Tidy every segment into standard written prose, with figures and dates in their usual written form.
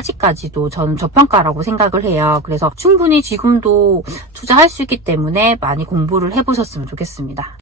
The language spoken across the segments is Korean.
아직까지도 저는 저평가라고 생각을 해요. 그래서 충분히 지금도 투자할 수 있기 때문에 많이 공부를 해보셨으면 좋겠습니다.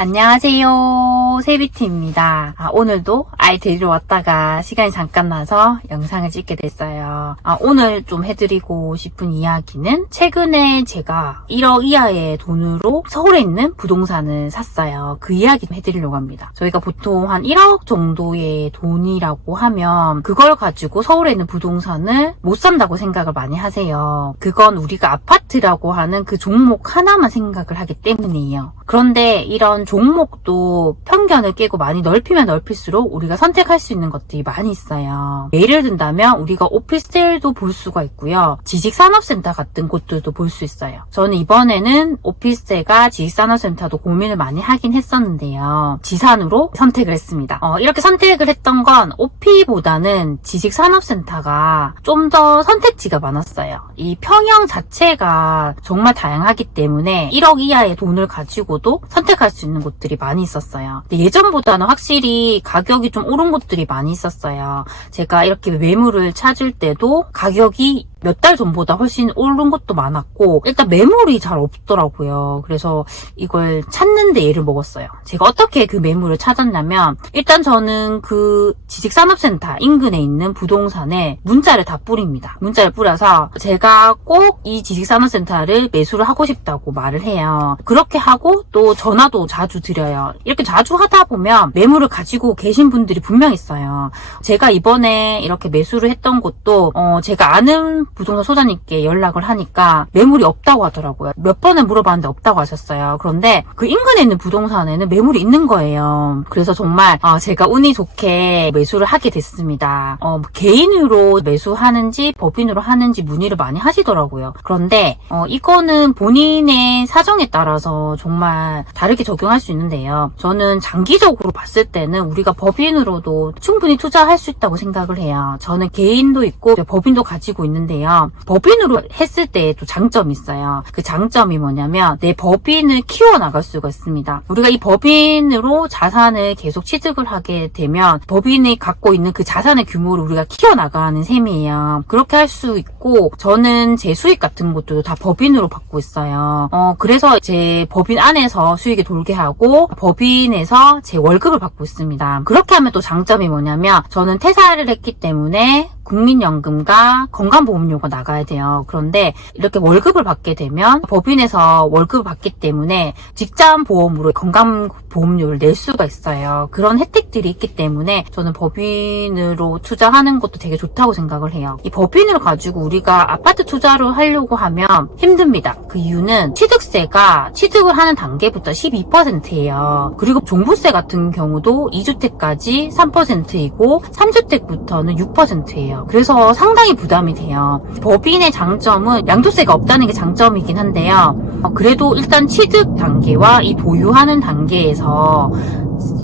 안녕하세요, 세비티입니다. 오늘도 아이 데리러 왔다가 시간이 잠깐 나서 영상을 찍게 됐어요. 오늘 좀 해드리고 싶은 이야기는 최근에 제가 1억 이하의 돈으로 서울에 있는 부동산을 샀어요. 그 이야기 좀 해드리려고 합니다. 저희가 보통 한 1억 정도의 돈이라고 하면 그걸 가지고 서울에 있는 부동산을 못 산다고 생각을 많이 하세요. 그건 우리가 아파트라고 하는 그 종목 하나만 생각을 하기 때문이에요. 그런데 이런 종목도 편견을 깨고 많이 넓히면 넓힐수록 우리가 선택할 수 있는 것들이 많이 있어요. 예를 든다면 우리가 오피스텔도 볼 수가 있고요. 지식산업센터 같은 곳들도 볼 수 있어요. 저는 이번에는 오피스텔과 지식산업센터도 고민을 많이 하긴 했었는데요. 지산으로 선택을 했습니다. 이렇게 선택을 했던 건 오피보다는 지식산업센터가 좀 더 선택지가 많았어요. 이 평형 자체가 정말 다양하기 때문에 1억 이하의 돈을 가지고도 선택할 수 있는 곳들이 많이 있었어요. 근데 예전보다는 확실히 가격이 좀 오른 곳들이 많이 있었어요. 제가 이렇게 매물을 찾을 때도 가격이 몇 달 전보다 훨씬 오른 것도 많았고 일단 매물이 잘 없더라고요. 그래서 이걸 찾는데 애를 먹었어요. 제가 어떻게 그 매물을 찾았냐면 일단 저는 그 지식산업센터 인근에 있는 부동산에 문자를 다 뿌립니다. 문자를 뿌려서 제가 꼭 이 지식산업센터를 매수를 하고 싶다고 말을 해요. 그렇게 하고 또 전화도 자주 드려요. 이렇게 자주 하다 보면 매물을 가지고 계신 분들이 분명 있어요. 제가 이번에 이렇게 매수를 했던 곳도 제가 아는 부동산 소장님께 연락을 하니까 매물이 없다고 하더라고요. 몇 번을 물어봤는데 없다고 하셨어요. 그런데 그 인근에 있는 부동산에는 매물이 있는 거예요. 그래서 정말 제가 운이 좋게 매수를 하게 됐습니다. 개인으로 매수하는지 법인으로 하는지 문의를 많이 하시더라고요. 그런데 이거는 본인의 사정에 따라서 정말 다르게 적용할 수 있는데요. 저는 장기적으로 봤을 때는 우리가 법인으로도 충분히 투자할 수 있다고 생각을 해요. 저는 개인도 있고 법인도 가지고 있는데요. 법인으로 했을 때 또 장점이 있어요. 그 장점이 뭐냐면 내 법인을 키워나갈 수가 있습니다. 우리가 이 법인으로 자산을 계속 취득을 하게 되면 법인이 갖고 있는 그 자산의 규모를 우리가 키워나가는 셈이에요. 그렇게 할 수 있고 저는 제 수익 같은 것도 다 법인으로 받고 있어요. 그래서 제 법인 안에서 수익이 돌게 하고 법인에서 제 월급을 받고 있습니다. 그렇게 하면 또 장점이 뭐냐면 저는 퇴사를 했기 때문에 국민연금과 건강보험료가 나가야 돼요. 그런데 이렇게 월급을 받게 되면 법인에서 월급을 받기 때문에 직장보험으로 건강보험료를 낼 수가 있어요. 그런 혜택들이 있기 때문에 저는 법인으로 투자하는 것도 되게 좋다고 생각을 해요. 이 법인을 가지고 우리가 아파트 투자를 하려고 하면 힘듭니다. 그 이유는 취득세가 취득을 하는 단계부터 12%예요. 그리고 종부세 같은 경우도 2주택까지 3%이고 3주택부터는 6%예요. 그래서 상당히 부담이 돼요. 법인의 장점은 양도세가 없다는 게 장점이긴 한데요. 그래도 일단 취득 단계와 이 보유하는 단계에서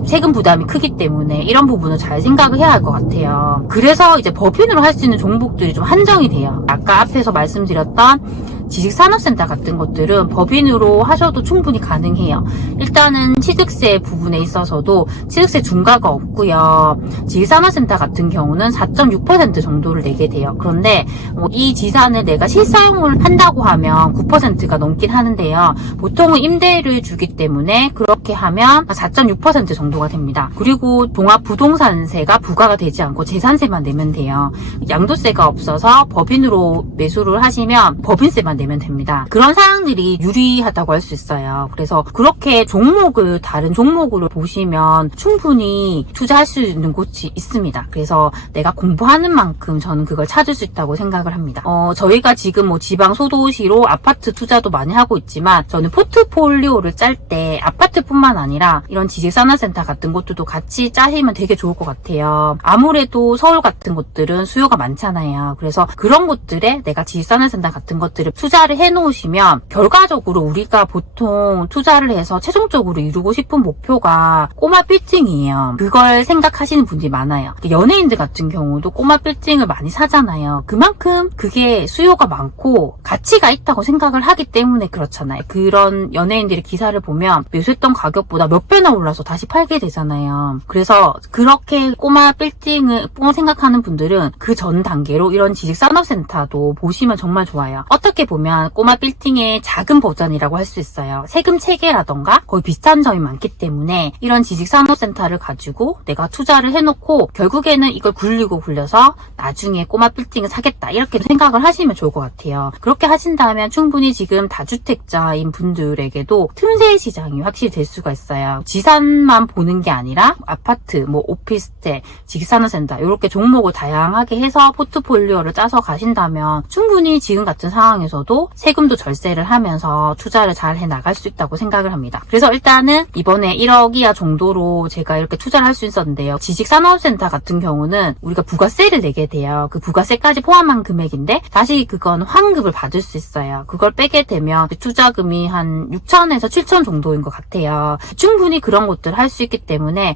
세금 부담이 크기 때문에 이런 부분을 잘 생각을 해야 할 것 같아요. 그래서 이제 법인으로 할 수 있는 종목들이 좀 한정이 돼요. 아까 앞에서 말씀드렸던 지식산업센터 같은 것들은 법인으로 하셔도 충분히 가능해요. 일단은 취득세 부분에 있어서도 취득세 중과가 없고요. 지식산업센터 같은 경우는 4.6% 정도를 내게 돼요. 그런데 이 지산을 내가 실사용을 한다고 하면 9%가 넘긴 하는데요. 보통은 임대를 주기 때문에 그렇게 하면 4.6% 정도가 됩니다. 그리고 종합부동산세가 부과가 되지 않고 재산세만 내면 돼요. 양도세가 없어서 법인으로 매수를 하시면 법인세만 내면 됩니다. 그런 사항들이 유리하다고 할 수 있어요. 그래서 그렇게 종목을 다른 종목으로 보시면 충분히 투자할 수 있는 곳이 있습니다. 그래서 내가 공부하는 만큼 저는 그걸 찾을 수 있다고 생각을 합니다. 저희가 지금 지방 소도시로 아파트 투자도 많이 하고 있지만 저는 포트폴리오를 짤 때 아파트뿐만 아니라 이런 지식산업센터 같은 곳들도 같이 짜시면 되게 좋을 것 같아요. 아무래도 서울 같은 곳들은 수요가 많잖아요. 그래서 그런 곳들에 내가 지식산업센터 같은 것들을 투자를 해놓으시면 결과적으로 우리가 보통 투자를 해서 최종적으로 이루고 싶은 목표가 꼬마 빌딩이에요. 그걸 생각하시는 분들이 많아요. 연예인들 같은 경우도 꼬마 빌딩을 많이 사잖아요. 그만큼 그게 수요가 많고 가치가 있다고 생각을 하기 때문에 그렇잖아요. 그런 연예인들의 기사를 보면 매수했던 가격보다 몇 배나 올라서 다시 팔게 되잖아요. 그래서 그렇게 꼬마 빌딩을 생각하는 분들은 그 전 단계로 이런 지식산업센터도 보시면 정말 좋아요. 어떻게 보면 꼬마 빌딩의 작은 버전이라고 할 수 있어요. 세금 체계라던가 거의 비슷한 점이 많기 때문에 이런 지식산업센터를 가지고 내가 투자를 해놓고 결국에는 이걸 굴려서 나중에 꼬마 빌딩을 사겠다 이렇게 생각을 하시면 좋을 것 같아요. 그렇게 하신다면 충분히 지금 다주택자인 분들에게도 틈새 시장이 확실히 될 수가 있어요. 지산만 보는 게 아니라 아파트, 오피스텔, 지식산업센터 이렇게 종목을 다양하게 해서 포트폴리오를 짜서 가신다면 충분히 지금 같은 상황에서도 세금도 절세를 하면서 투자를 잘 해나갈 수 있다고 생각을 합니다. 그래서 일단은 이번에 1억 이하 정도로 제가 이렇게 투자를 할 수 있었는데요. 지식산업센터 같은 경우는 우리가 부가세를 내게 돼요. 그 부가세까지 포함한 금액인데 다시 그건 환급을 받을 수 있어요. 그걸 빼게 되면 투자금이 한 6천에서 7천 정도인 것 같아요. 충분히 그런 것들을 할 수 있기 때문에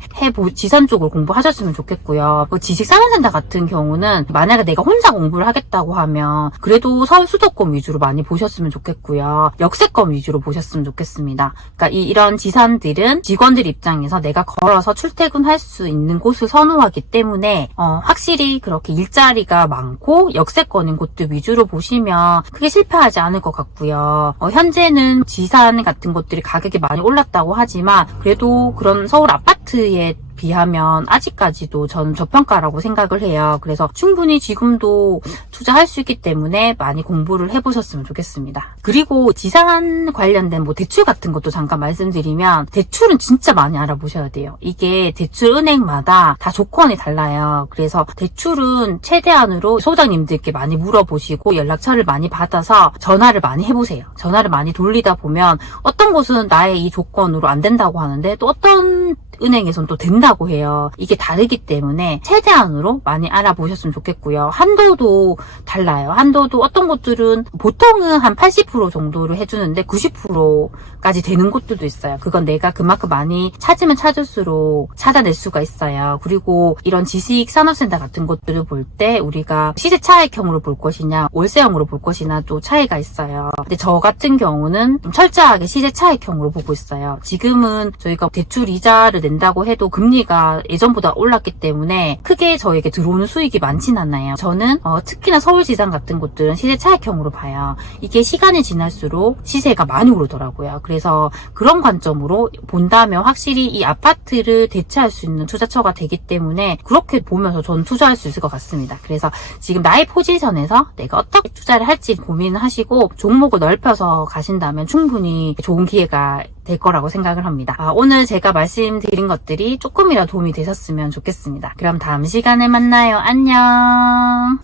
지산 쪽을 공부하셨으면 좋겠고요. 지식산업센터 같은 경우는 만약에 내가 혼자 공부를 하겠다고 하면 그래도 서울 수도권 위주로 많이 보셨으면 좋겠고요. 역세권 위주로 보셨으면 좋겠습니다. 그러니까 이런 지산들은 직원들 입장에서 내가 걸어서 출퇴근할 수 있는 곳을 선호하기 때문에 확실히 그렇게 일자리가 많고 역세권인 곳들 위주로 보시면 크게 실패하지 않을 것 같고요. 현재는 지산 같은 것들이 가격이 많이 올랐다고 하지만 그래도 그런 서울 아파트에 비하면 아직까지도 저는 저평가라고 생각을 해요. 그래서 충분히 지금도 투자할 수 있기 때문에 많이 공부를 해보셨으면 좋겠습니다. 그리고 지산 관련된 대출 같은 것도 잠깐 말씀드리면 대출은 진짜 많이 알아보셔야 돼요. 이게 대출 은행마다 다 조건이 달라요. 그래서 대출은 최대한으로 소장님들께 많이 물어보시고 연락처를 많이 받아서 전화를 많이 해보세요. 전화를 많이 돌리다 보면 어떤 곳은 나의 이 조건으로 안 된다고 하는데 또 어떤 은행에선 또 된다고 해요. 이게 다르기 때문에 최대한으로 많이 알아보셨으면 좋겠고요. 한도도 달라요. 한도도 어떤 곳들은 보통은 한 80% 정도를 해주는데 90%까지 되는 곳들도 있어요. 그건 내가 그만큼 많이 찾으면 찾을수록 찾아낼 수가 있어요. 그리고 이런 지식산업센터 같은 곳들을 볼 때 우리가 시세 차익형으로 볼 것이냐 월세형으로 볼 것이나 또 차이가 있어요. 근데 저 같은 경우는 좀 철저하게 시세 차익형으로 보고 있어요. 지금은 저희가 대출 이자를 낸다고 해도 금리가 예전보다 올랐기 때문에 크게 저에게 들어오는 수익이 많진 않아요. 저는 특히나 서울지상 같은 곳들은 시세 차익형으로 봐요. 이게 시간이 지날수록 시세가 많이 오르더라고요. 그래서 그런 관점으로 본다면 확실히 이 아파트를 대체할 수 있는 투자처가 되기 때문에 그렇게 보면서 저는 투자할 수 있을 것 같습니다. 그래서 지금 나의 포지션에서 내가 어떻게 투자를 할지 고민을 하시고 종목을 넓혀서 가신다면 충분히 좋은 기회가 될 거라고 생각을 합니다. 오늘 제가 말씀드린 것들이 조금이라도 도움이 되셨으면 좋겠습니다. 그럼 다음 시간에 만나요. 안녕.